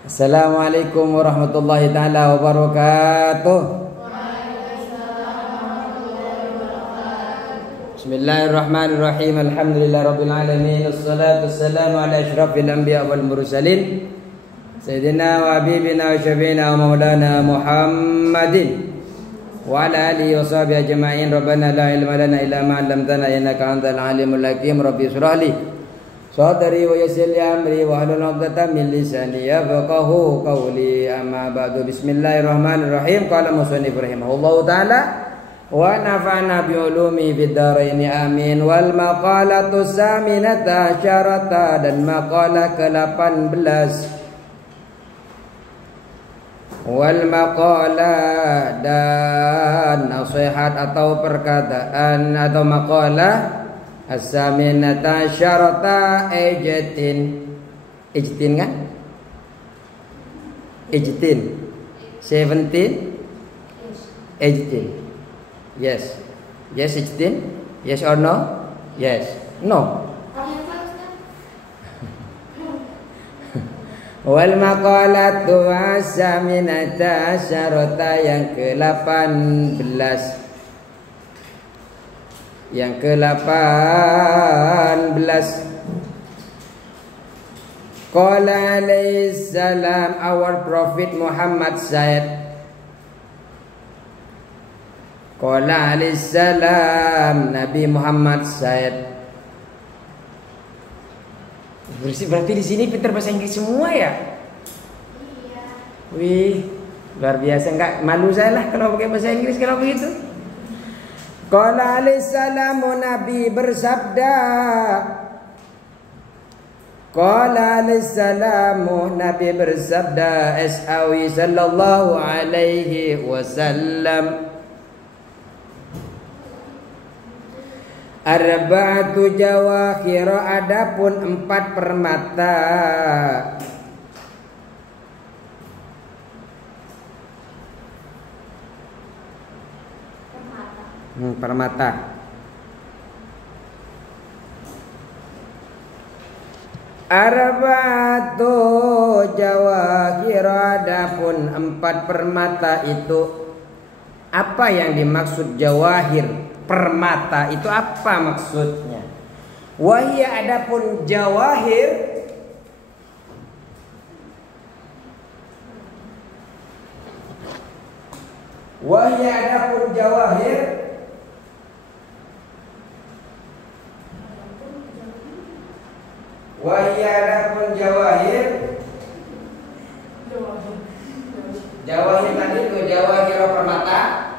Assalamualaikum warahmatullahi taala wabarakatuh. Bismillahirrahmanirrahim. Alhamdulillahirabbil alamin. Wassalatu wassalamu ala asyrafil anbiya wal mursalin. Sayyidina wa habibina wa syafiina wa maulana Muhammadin wa ala alihi wa sahbihi ajma'in. Rabbana la ilma lana illa ma 'allamtana innaka antal alimul hakim. Rabbi shrah li sadri wa yassir li amri wa hlul 'uqdatam min lisani yafqahu qawli. Amma ba'du. Bismillahirrahmanirrahim. Qala musannif rahimahullahu taala wa nafa'na bi ulumi fid dharain amin. Wal maqalatu saminata asyarata, dan maqalah ke-18. Wal maqalah, dan nasihat atau perkataan atau maqalah as-saminata syarata ijtin kan? Ijtin 17 ijtin. Yes ijtin. Yes or no? Yes. No. Wal maqalatu as-saminata syarata, yang ke-18. Yang ke-18. Qala alaihi salam, our Prophet Muhammad said. Qala alaihi salam, Nabi Muhammad said. Berarti di sini pintar bahasa Inggris semua ya? Iya. Wih, luar biasa. Enggak malu saya lah kalau pakai bahasa Inggris kalau begitu. Qala alaihi salamu, Nabi bersabda. Qala alaihi salamu, Nabi bersabda. As'awi sallallahu alaihi wasallam. Arba'atu jawahir, adapun 4 permata. Permata. Arba'atu jawahir, adapun 4 permata itu. Apa yang dimaksud jawahir? Permata itu apa maksudnya? Wahia, adapun jawahir, wahia adapun jawahir, wahia adapun jawahir, jawahir tadi itu jawahir permata.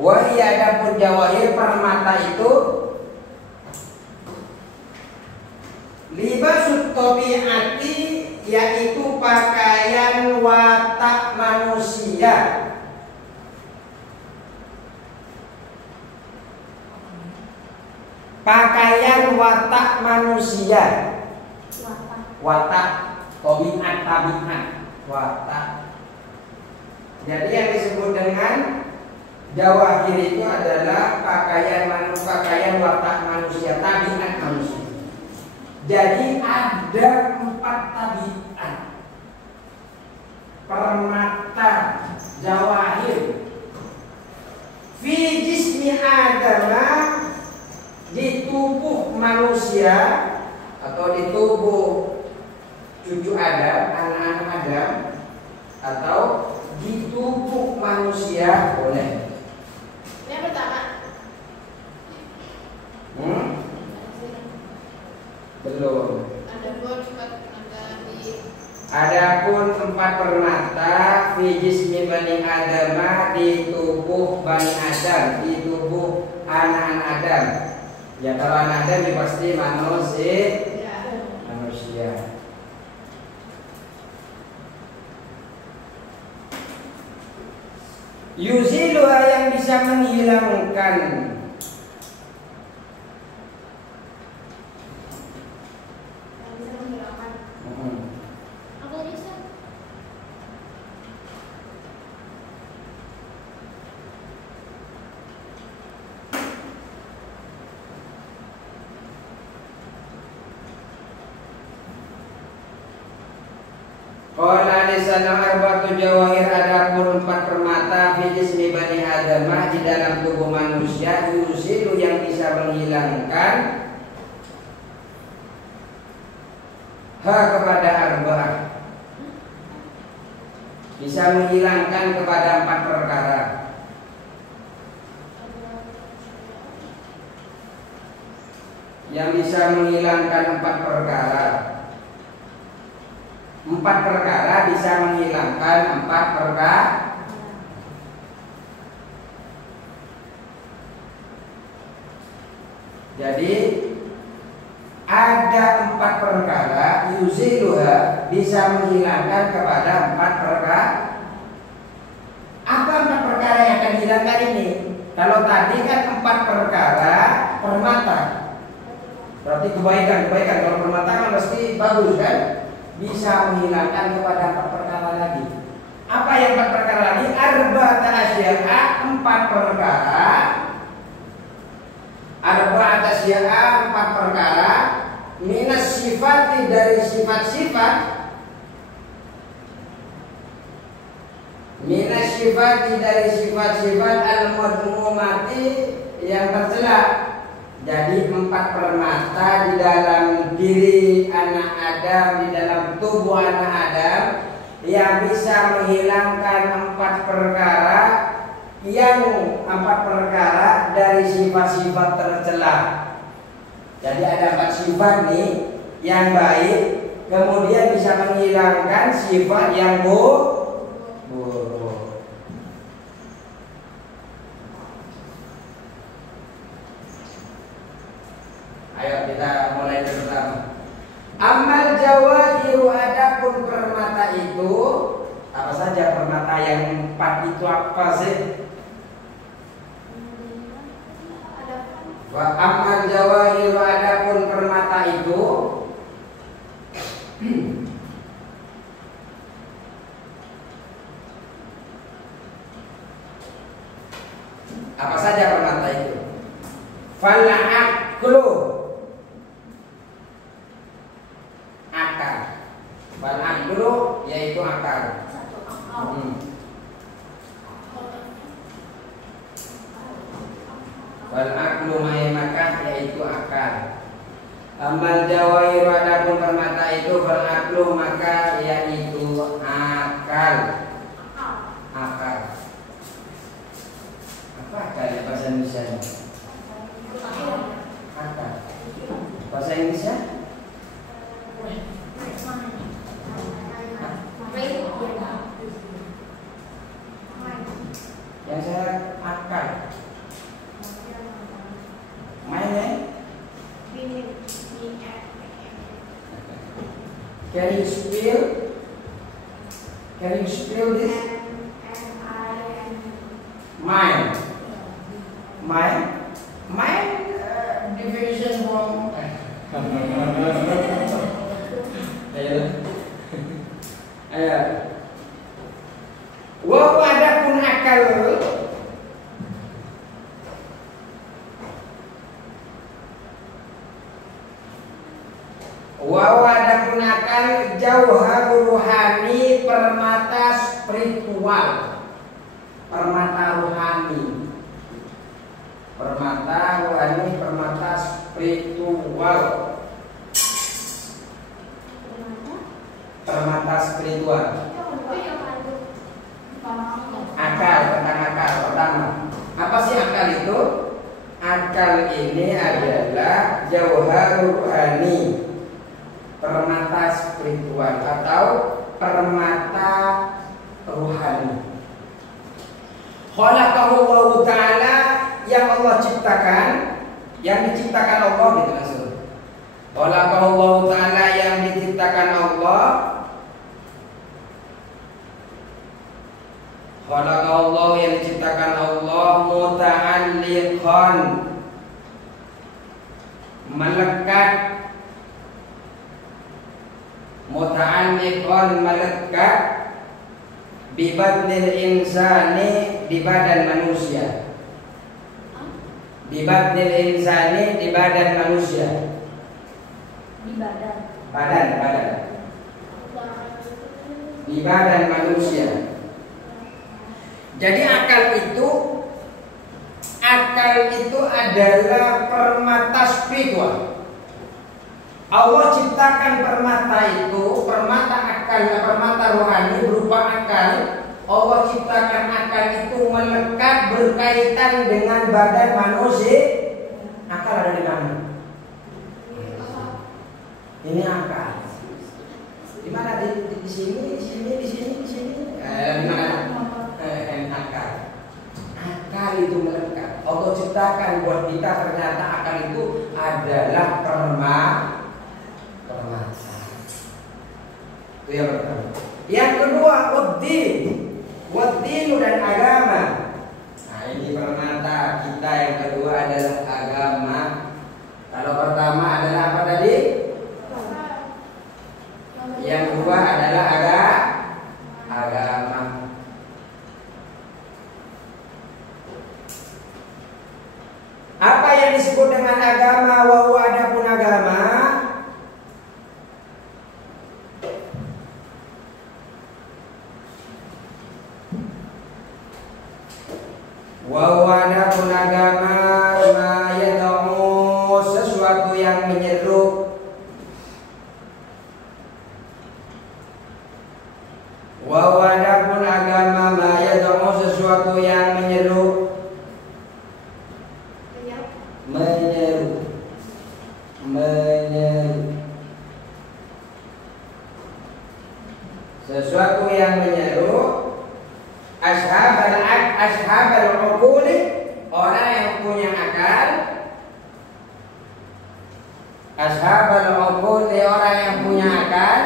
Wahia adapun jawahir permata itu libasut tabi'ati, yaitu pakaian watak manusia. Pakaian watak manusia. Watak tabi'at, watak. Jadi yang disebut dengan jawahir itu adalah pakaian watak manusia, tabiat manusia. Jadi ada 4 tabiat permata jawahir. Fi jismi adama, di tubuh manusia atau di tubuh cucu Adam, anak-anak Adam, atau di tubuh manusia boleh. Yang pertama. Belum. Adapun 4 permata fi jismi bani Adam, di tubuh bani Adam, di tubuh anak-anak Adam. Ya kalau anak Adam ya pasti manusia. Yuziluha, yang bisa menghilangkan. Qala lisana arba'atu jawahir, adapun 4 permata fi jismi bani Adam di dalam tubuh manusia, yusilu yang bisa menghilangkan kepada arba'ah, bisa menghilangkan kepada 4 perkara. Yang bisa menghilangkan 4 perkara. 4 perkara bisa menghilangkan 4 perkara. Jadi ada 4 perkara yuziluha, bisa menghilangkan kepada 4 perkara. Apa 4 perkara yang akan hilangkan ini? Kalau tadi kan 4 perkara permata, berarti kebaikan. Kalau permata kan pasti bagus kan? Bisa menghilangkan kepada 4 perkara lagi. Apa yang 4 perkara lagi? Arba'ata asya'a, 4 perkara. Arba'ata asya'a, 4 perkara. Minas sifati, dari sifat-sifat. Minas sifati, dari sifat-sifat al-madmumati, yang tercela. Jadi 4 permata di dalam diri anak Adam, di dalam tubuh anak Adam, yang bisa menghilangkan 4 perkara, yang 4 perkara dari sifat-sifat tercela. Jadi ada 4 sifat nih yang baik, kemudian bisa menghilangkan sifat yang buruk. Ayo kita mulai dari pertama. Amal jawahiru, adapun permata itu apa saja? Permata yang 4 itu apa sih? Wa amal jawahiru, adapun permata itu apa saja permata itu? Fal aqlu, akal. Fal aqlu yaitu akal. Wal aqlu ma'amakah, yaitu akal. Amal jawahir, adapun permata itu fal aqlu, maka yaitu akal. Akal. Apa akal ya bahasa Indonesia? Akal. Bahasa Indonesia? Yang saya akal. Mainnya? Can you spell? Can you spell this? Mind. Mind. Mind. Definition from. Ayo. Wa adapun akal. Wa adapun akal jauhar ruhani, permata spiritual. Permata rohani. Permata rohani, permata spiritual. Permata spiritual. Akal, tentang akal pertama. Apa sih akal itu? Akal ini adalah jauhar ruhani, permata spiritual atau permata rohani. Khalaqallahu ta'ala, yang Allah ciptakan, yang diciptakan Allah gitu maksud. Khalaqallahu ta'ala, yang diciptakan Allah. Khalaqallahu, yang diciptakan Allah, muta'alliqan, melekat. Muta'alliqan, melekat. Bibatnil insani, di badan manusia. Bibatnil insani, di badan manusia. Di badan. Badan. di badan manusia. Jadi akal itu adalah permata spiritual. Allah ciptakan permata itu, permata akal, permata rohani berupa akal. Allah ciptakan akal itu melekat berkaitan dengan badan manusia. Akal ada di mana? Ini akal. Di mana? Di sini, di sini, di sini, di sini. Di mana? Akal. Akal itu melekat. Allah ciptakan buat kita, ternyata akal itu adalah permata. Itu yang pertama. Yang kedua, waddin dan agama. Nah, ini permata kita. Yang kedua adalah agama. Kalau pertama adalah apa tadi? Yang kedua adalah agama. Apa yang disebut dengan agama? Wa adapun agama adapun agama ma yad'u, sesuatu yang menyeru. Adapun agama ma yad'u, sesuatu yang menyeru. Sesuatu yang menyeru. Ashabal uquli, orang yang punya akal. Ashabal uquli, orang yang punya akal.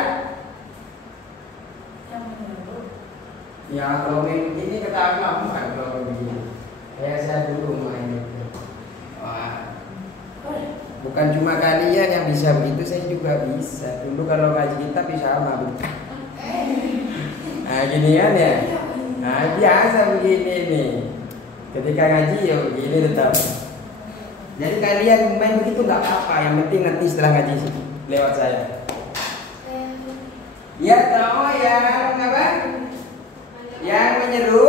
Ya kalau ini ketahuan bukan kalau begini. Saya dulu main itu. Wah. Bukan cuma kalian yang bisa begitu, saya juga bisa. Dulu kalau ngaji kitab bisa sama begitu. Nah ginian ya. Nah biasa begini nih. Ketika ngaji ya begini tetap. Jadi kalian main begitu nggak apa-apa. Yang penting nanti setelah ngaji lewat saya. Ya tahu yang apa? Yang menyeru.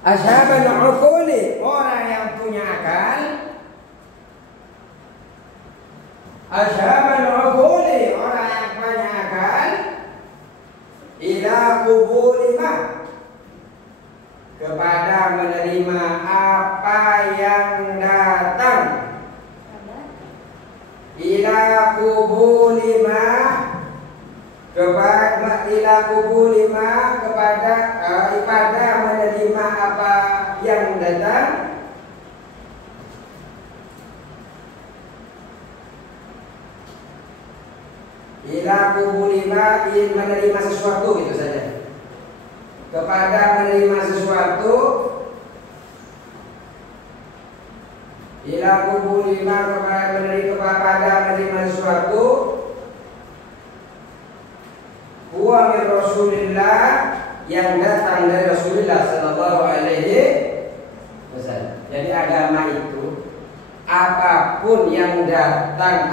Ashabul uquli, orang yang punya akal. Ashabul uquli, orang yang punya akal. Ila qubuli ma, kepada menerima apa yang datang. Ila qubuli ma, kepada menerima apa yang datang. Ila qubuli ma, menerima sesuatu, gitu saja. Kepada menerima sesuatu. Ila qubuli ma, kepada menerima sesuatu. Huwa min Rasulillah, yang datang dari Rasulullah sallallahu alaihi wasallam. Jadi agama itu apapun yang datang,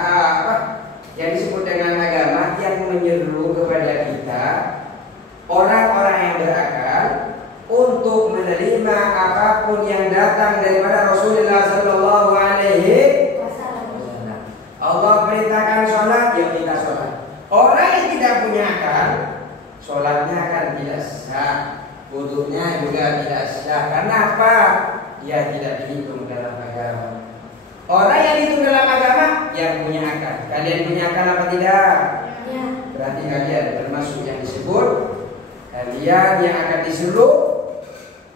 yang disebut dengan agama, yang menyeru kepada kita, orang-orang yang berakal, untuk menerima apapun yang datang daripada Rasulullah sallallahu alaihi wasallam. Allah perintahkan sholat, ya kita sholat. Orang yang tidak punya akal, sholatnya akan tidak sah, wudunya juga tidak sah. Karena apa? Dia tidak dihitung dalam agama. Orang yang dihitung dalam agama yang punya akal. Kalian punya akal apa tidak? Ya. Berarti kalian termasuk yang disebut kalian yang akan disuruh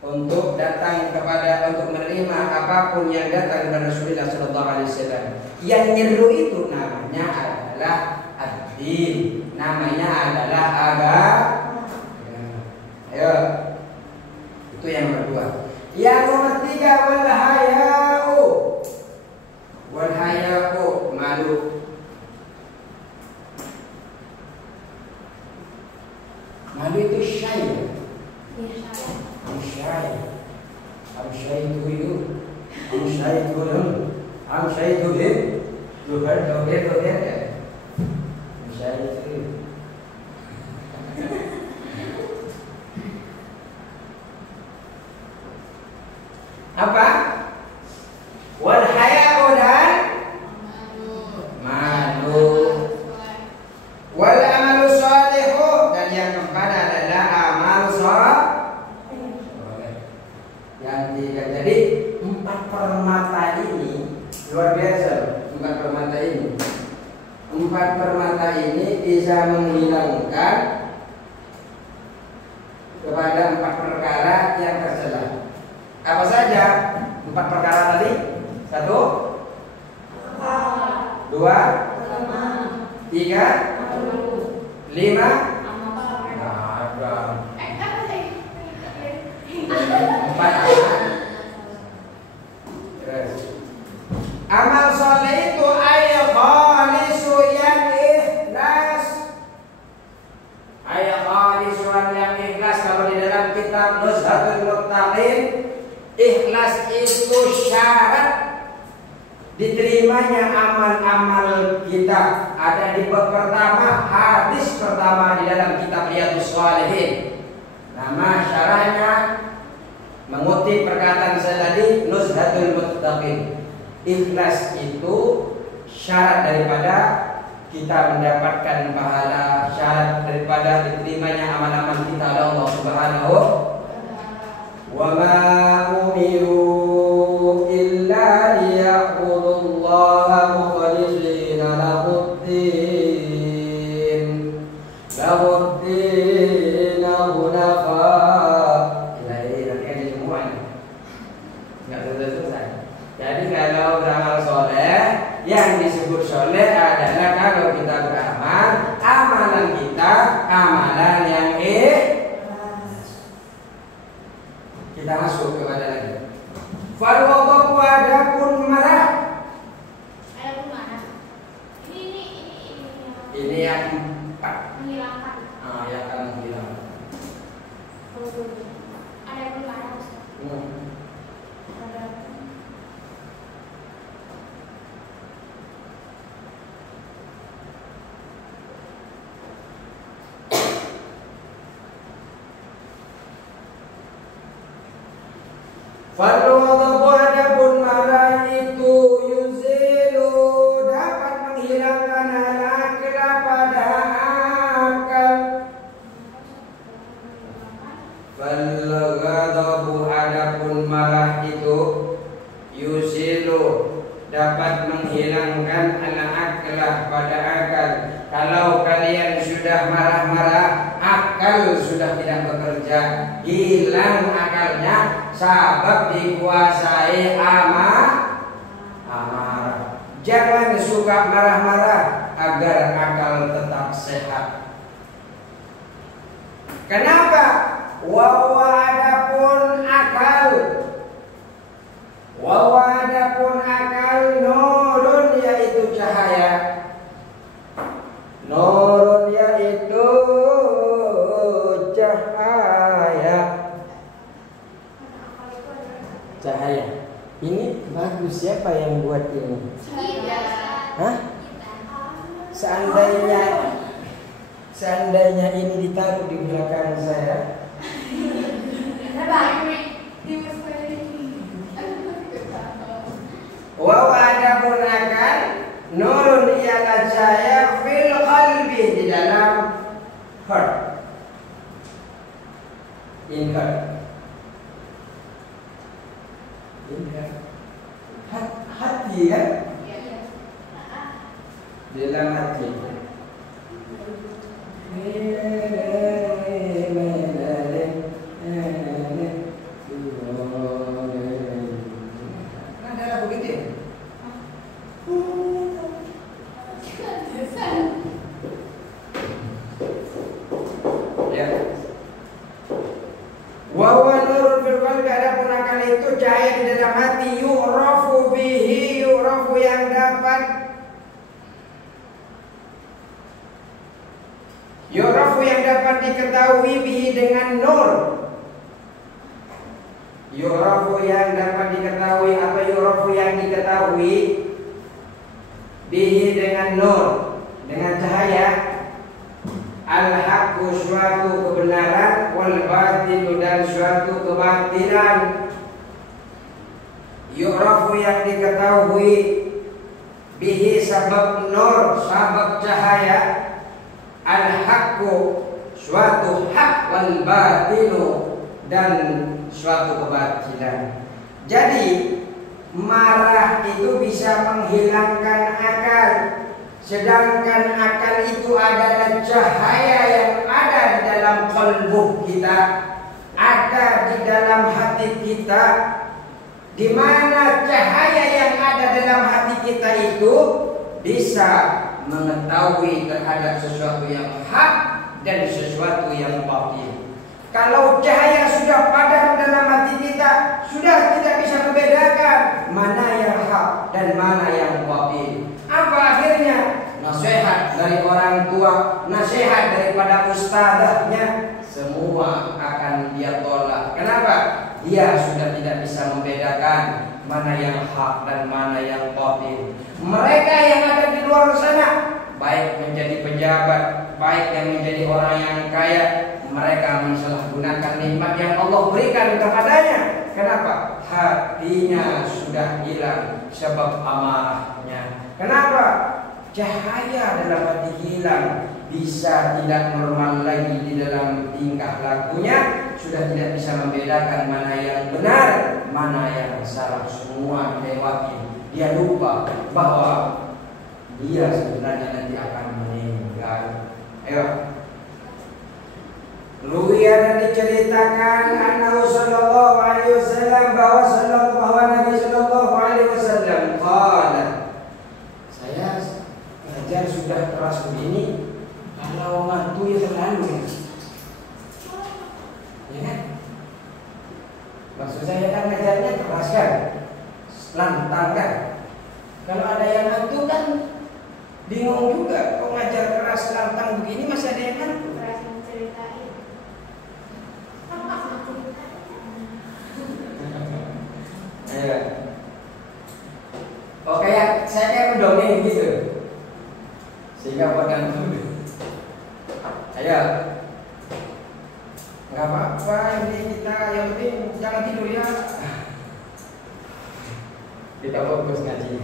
untuk datang untuk menerima apapun yang datang dari Rasulullah sallallahu alaihi wasallam. Yang nyeru itu namanya adalah ad-din, namanya adalah agama. Ayo. Itu yang kedua. Yang nomor tiga, wal haya'u. Wal haya'u, malu. Malu itu syai. Syai itu you. Syai itu them. Syai itu him. You heard of it, ya. Syai itu. Apa? Wal haya'u dan malu. Wal amalu shalihu, dan yang keempat adalah amal sholeh. Yang tiga. Jadi 4 permata ini luar biasa. 4 permata ini. 4 permata ini bisa menghilangkan kepada 4 perkara yang tercela. Apa saja 4 perkara tadi? 1, 2, 3, 5. Ada 4. Amal soleh itu khalisu yang ikhlas. Khalisu yang ikhlas. Kalau di dalam kitab Nuzhatul Muttaqin, ikhlas itu syarat diterimanya amal-amal kita. Ada di bab pertama, hadis pertama di dalam kitab Riyadhus Shalihin. Nama syarahnya mengutip perkataan saya tadi, Nuzhatul Muttaqin. Ikhlas itu syarat daripada kita mendapatkan pahala, syarat daripada diterimanya amal-amal kita oleh Allah Subhanahu wa ma umiru illa liya'budullaha mukhlishina lahuddin hunafa. Jadi kalau beramal soleh, yang disebut soleh adalah kalau kita beramal, amalan kita amalan yang kita masuk kepada lagi. Farwadaku adapun marah. Ini yang 4. Menghilangkan. Yang akan menghilangkan. Ada pun marah. Farwadaku adapun marah itu yuzilu, dapat menghilangkan al-akla pada akal. Farwadaku adapun marah itu yuzilu, dapat menghilangkan al-akla pada akal. Kalau kalian sudah marah-marah, akal sudah tidak bekerja, hilang akalnya, sabab dikuasai amarah. Jangan suka marah-marah agar akal tetap sehat. Kenapa? Wa adapun akal nurun, yaitu cahaya. Nurun yaitu cahaya. Ini bagus, siapa yang buat ini? Hah? Seandainya ini ditaruh di belakang saya. Wa adapun akal nurun ialah cahaya fil qalbi, di dalam heart. In heart. Hati kan? Dalam hati. Ada begitu. Ya. Wa nurun fil qalbi, adapun akal itu cahaya di dalam hati, yu'rafu bihi, yu'rafu yang dapat diketahui bihi dengan nur. Yu'rafu yang dapat diketahui, apa yu'rafu yang diketahui bihi dengan nur, dengan cahaya. Al-haqqu suatu kebenaran, wal batilu dan suatu kebatilan. yu'rafu yang diketahui, bihi sabab nur, sabab cahaya, al-haqqu suatu hak, wal batilu dan suatu kebatilan. Jadi marah itu bisa menghilangkan akal, sedangkan akal itu adalah cahaya yang ada di dalam qalbu kita, ada di dalam hati kita, di mana cahaya yang ada dalam hati kita itu bisa mengetahui terhadap sesuatu yang hak dan sesuatu yang batil. Kalau cahaya sudah padam dalam hati kita, sudah tidak bisa membedakan mana yang hak dan mana yang batil. Apa akhirnya? Nasihat dari orang tua, nasihat daripada ustadznya, semua akan dia tolak. Kenapa? Dia sudah tidak bisa membedakan mana yang hak dan mana yang batil. Mereka yang ada di luar sana, baik menjadi pejabat, baik yang menjadi orang yang kaya, mereka mensalahgunakan nikmat yang Allah berikan kepadanya. Kenapa? Hatinya sudah hilang sebab amarahnya. Kenapa? Cahaya dalam hati hilang, bisa tidak normal lagi di dalam tingkah lakunya, sudah tidak bisa membedakan mana yang benar, mana yang salah, semua dilewati. Dia lupa bahwa dia sebenarnya nanti akan meninggal. Ayo. Ruwiya dan diceritakan annahu sallallahu alaihi wasallam bahwa Nabi sallallahu alaihi wasallam qala, saya ngajar sudah keras begini, kalau ngantuk ya terlalu ya kan? Maksud saya kan ngajarnya keras kan, lantang kan. Kalau ada yang ngantuk kan bingung juga, kok ngajar keras lantang begini masih ada yang ngantuk. Oh kayak saya kayak mendongeng gitu, sehingga pada dulu. Ayo, nggak apa-apa ini kita, yang penting jangan tidur ya. Kita fokus ngaji,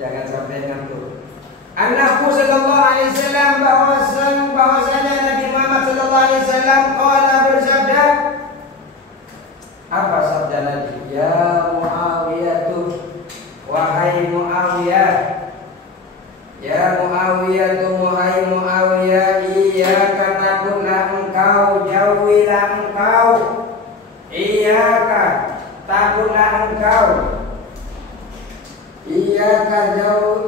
jangan sampai ngantuk. Annahu sallallahu alaihi wasallam bahwasanya Nabi Muhammad sallallahu alaihi wasallam qala bersabda. Apa sabda Nabi? Ya Muawiyah tuh, wahai Muawiyah, ya Muawiyah tuh, wahai Muawiyah, iyyaka takutlah engkau, jauhilah engkau, iyyaka takutlah engkau, iyyaka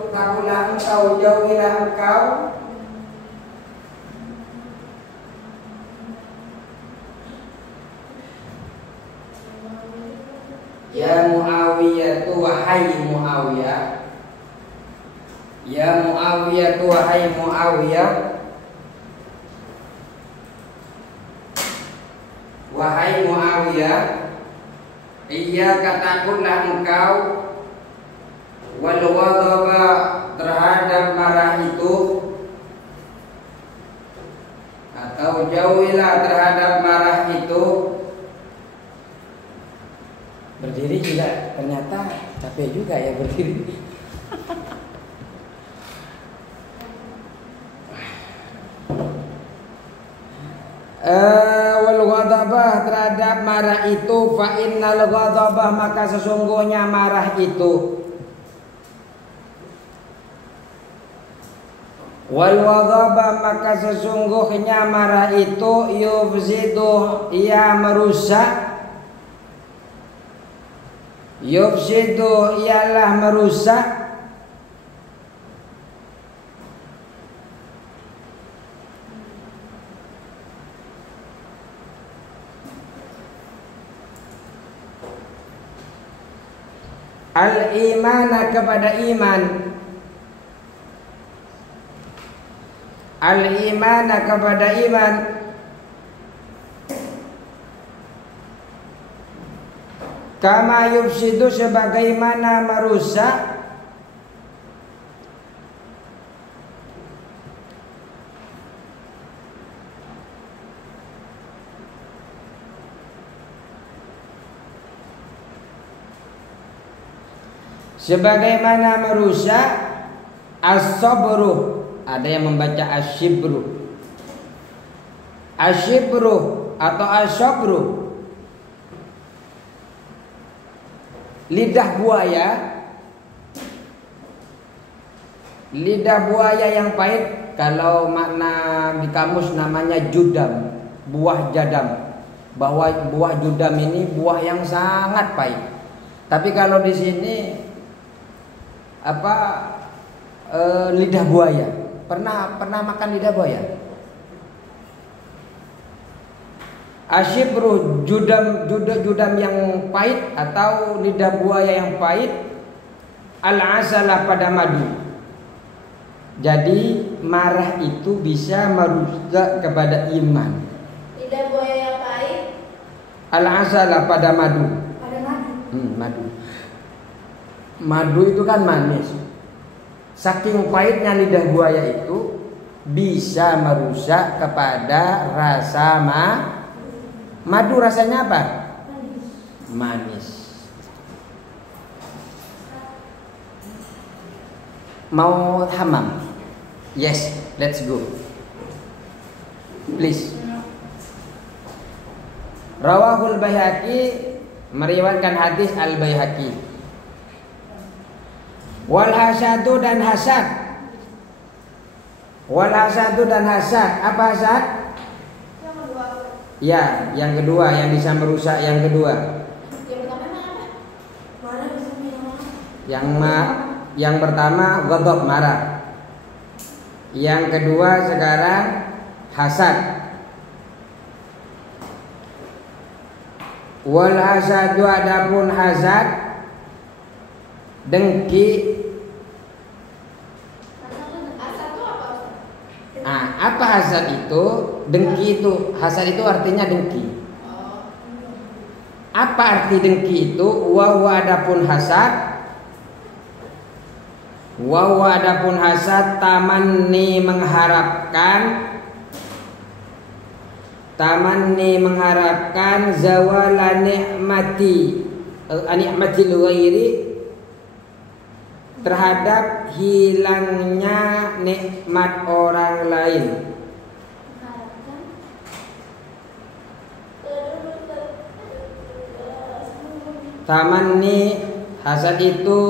takutlah engkau, jauhilah engkau. Ya Muawiyah tu, wahai Muawiyah, ya Muawiyah tu, wahai Muawiyah, wahai Muawiyah, iyyaka takutlah engkau, wal ghadaba terhadap marah itu, atau jauhilah terhadap marah itu. Berdiri juga ternyata capek juga ya berdiri. Wal ghadabah terhadap marah itu, fa innal ghadabah maka sesungguhnya marah itu, wal ghadabah maka sesungguhnya marah itu, yufsidu ia merusak, yufsidu ialah merusak, al-imana kepada iman, al-imana kepada iman, kama yufsidu sebagaimana merusak, Sebagaimana merusak as-sabru, ada yang membaca asyibru. Asyibru atau as-sabru, lidah buaya. Lidah buaya yang pahit, kalau makna di kamus namanya judam, buah jadam. Bahwa buah judam ini buah yang sangat pahit. Tapi kalau di sini lidah buaya. Pernah makan lidah buaya? Asyibru, judam yang pahit atau lidah buaya yang pahit. Al-asalah, pada madu. Jadi marah itu bisa merusak kepada iman. Lidah buaya yang pahit. Al-asalah, pada madu. Pada madu. Madu. Madu itu kan manis. Saking pahitnya lidah buaya itu bisa merusak kepada rasa madu. Rasanya apa? Manis. Mau hamam? Yes, let's go. Please. Rawahul Baihaqi, meriwayatkan hadis Al Baihaqi. Wal hasadu dan hasad. Wal hasadu dan hasad. Apa hasad? Yang kedua. Ya, yang kedua yang bisa merusak yang kedua. Yang pertama apa? Mana bisa Yang pertama ghadab, marah. Yang kedua sekarang hasad. Wal hasadu, adapun hasad, dengki. Apa hasad itu? Dengki itu. Hasad itu artinya dengki. Apa arti dengki itu? Wa adapun hasad. Wa adapun hasad, tamanni, mengharapkan zawala nikmatil ghairi, terhadap hilangnya nikmat orang lain. Tamanni, hasad itu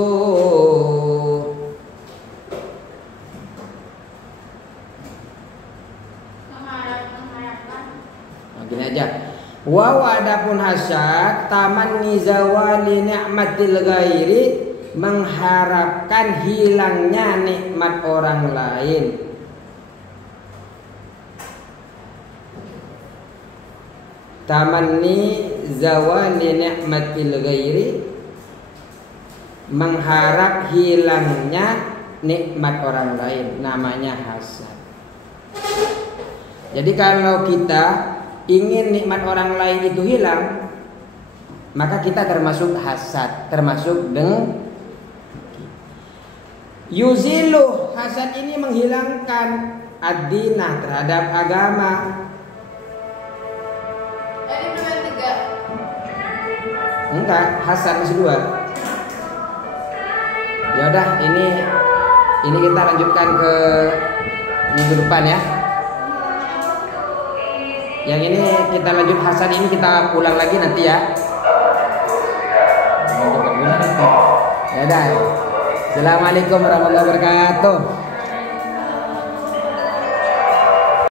gini aja. Wa adapun hasad, tamanni zawali ni'matil ghairi, mengharapkan hilangnya nikmat orang lain. Tamanni zawali ni'matil ghairi, mengharap hilangnya nikmat orang lain, namanya hasad. Jadi kalau kita ingin nikmat orang lain itu hilang, maka kita termasuk hasad, termasuk yuzilu. Hasad ini menghilangkan ad-dinah, terhadap agama. Ini nomor 3. Enggak, hasad masih 2. Ya udah, ini kita lanjutkan ke minggu depan ya. Yang ini kita lanjut hasad, ini kita ulang lagi nanti ya. Ya udah. Assalamualaikum warahmatullahi wabarakatuh.